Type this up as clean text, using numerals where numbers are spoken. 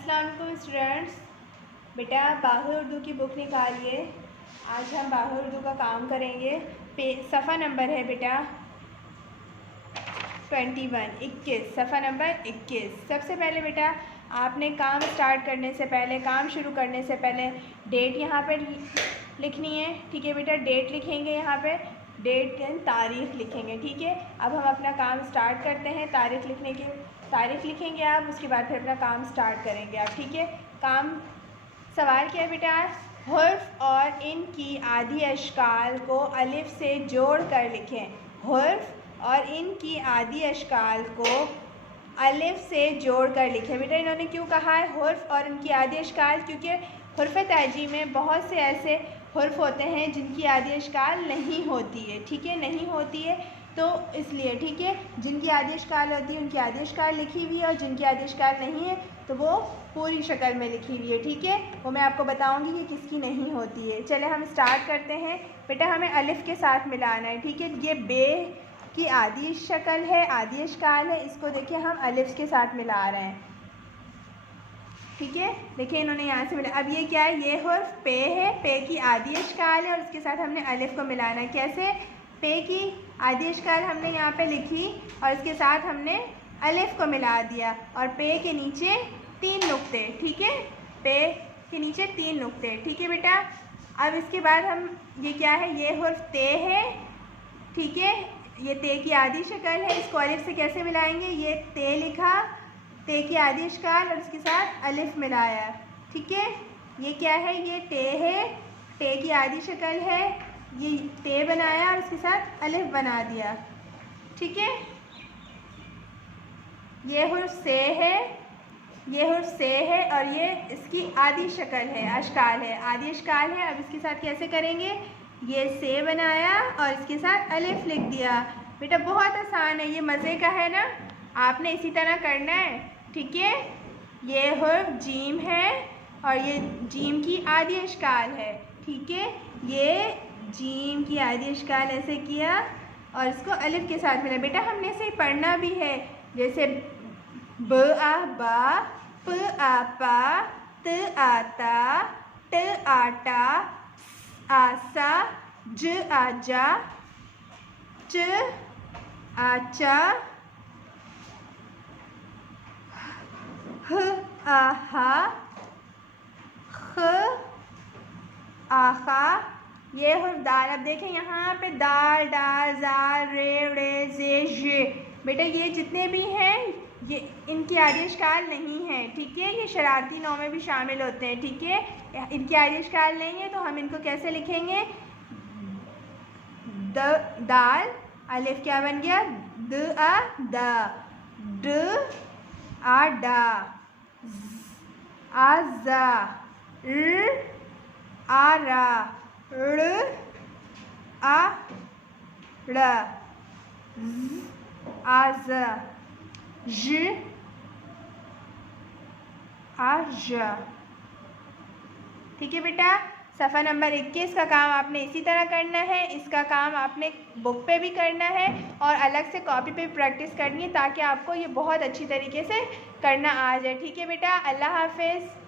अस्सलाम वालेकुम स्टूडेंट्स। बेटा बाहुर उर्दू की बुक निकालिए। आज हम बाहुर उर्दू का काम करेंगे। सफ़ा नंबर है बेटा 21, सफ़ा नंबर 21। सबसे पहले बेटा आपने काम स्टार्ट करने से पहले, काम शुरू करने से पहले डेट यहाँ पे लिखनी है। ठीक है बेटा, डेट लिखेंगे यहाँ पे, डेट एंड तारीख़ लिखेंगे। ठीक है, अब हम अपना काम स्टार्ट करते हैं। तारीख़ लिखेंगे आप, उसके बाद फिर अपना काम स्टार्ट करेंगे आप। ठीक है, काम सवाल क्या है बेटा, हुर्फ और इनकी आदि अशकाल को अलिफ से जोड़ कर लिखें। हुर्फ और इनकी आदि अशकाल को अलिफ से जोड़ कर लिखें। बेटा इन्होंने क्यों कहा है हुर्फ और इनकी आदि अशकाल? क्योंकि हुर्फ तहजी में बहुत से ऐसे हुर्फ होते हैं जिनकी आदि अशकाल नहीं होती है। ठीक है, नहीं होती है तो इसलिए, ठीक है, जिनकी आदि अशकाल होती है उनकी आदि अशकाल लिखी हुई है और जिनकी आदि अशकाल नहीं है तो वो पूरी शक्ल में लिखी हुई है। ठीक है, वो मैं आपको बताऊंगी कि किसकी नहीं होती है। चले हम स्टार्ट करते हैं। बेटा हमें अलिफ के साथ मिलाना है। ठीक है, ये बे की आदि शक्ल है, आदि अशकाल है, इसको देखिए हम अलिफ के साथ मिला रहे हैं। ठीक है, देखिए इन्होंने यहाँ से मिला। अब ये क्या है, ये हुर्फ पे है, पे की आदि अशकाल है और उसके साथ हमने अलिफ को मिलाना है। कैसे? पे की आदि अशकाल हमने यहाँ पे लिखी और इसके साथ हमने अलिफ को मिला दिया और पे के नीचे 3 नुक्ते। ठीक है, पे के नीचे 3 नुक्ते। ठीक है बेटा, अब इसके बाद हम, ये क्या है, ये हुर्फ ते है। ठीक है, ये ते की आदि शक्ल है, इसको अलिफ से कैसे मिलाएंगे? ये ते लिखा, ते की आदि अशकाल और इसके साथ अलिफ मिलाया। ठीक है, ये क्या है, ये टे है, टे की आदि शक्ल है, ये ते बनाया और इसके साथ अलिफ बना दिया। ठीक है, ये हुर्फ से है, ये हुर्फ से है और ये इसकी आदि शक्ल है, अशकाल है, आदि अशकाल है। अब इसके साथ कैसे करेंगे? ये से बनाया और इसके साथ अलिफ लिख दिया। बेटा बहुत आसान है, ये मज़े का है ना, आपने इसी तरह करना है। ठीक है, ये हुर्फ जीम है और ये जीम की आदि अशकाल है। ठीक है, ये जीम की आदि अशकाल ऐसे किया और इसको अलिफ के साथ मिला। बेटा हमने इसे पढ़ना भी है, जैसे ब आ बा, प आ पा, त आता, ट आटा, आसा, ज आजा, च आचा, ह आहा, ख आखा, ये हुर्फ दाल। अब देखें यहाँ पे दाल, डाल, जार, रे, रे, जे, जे। बेटा ये जितने भी हैं ये इनकी आदि अशकाल नहीं है। ठीक है, ये शरारती नौ में भी शामिल होते हैं। ठीक है, इनकी आदि अशकाल नहीं है तो हम इनको कैसे लिखेंगे? दाल, अलिफ क्या बन गया? द आ दा, ड आ डा, आ जा, र आ रा, ड़ आ ड़, ज आ ज, ज आ ज। ठीक है बेटा, सफ़ा नंबर 21 का काम आपने इसी तरह करना है। इसका काम आपने बुक पे भी करना है और अलग से कॉपी पे प्रैक्टिस करनी है ताकि आपको ये बहुत अच्छी तरीके से करना आ जाए। ठीक है बेटा, अल्लाह हाफ़िज़।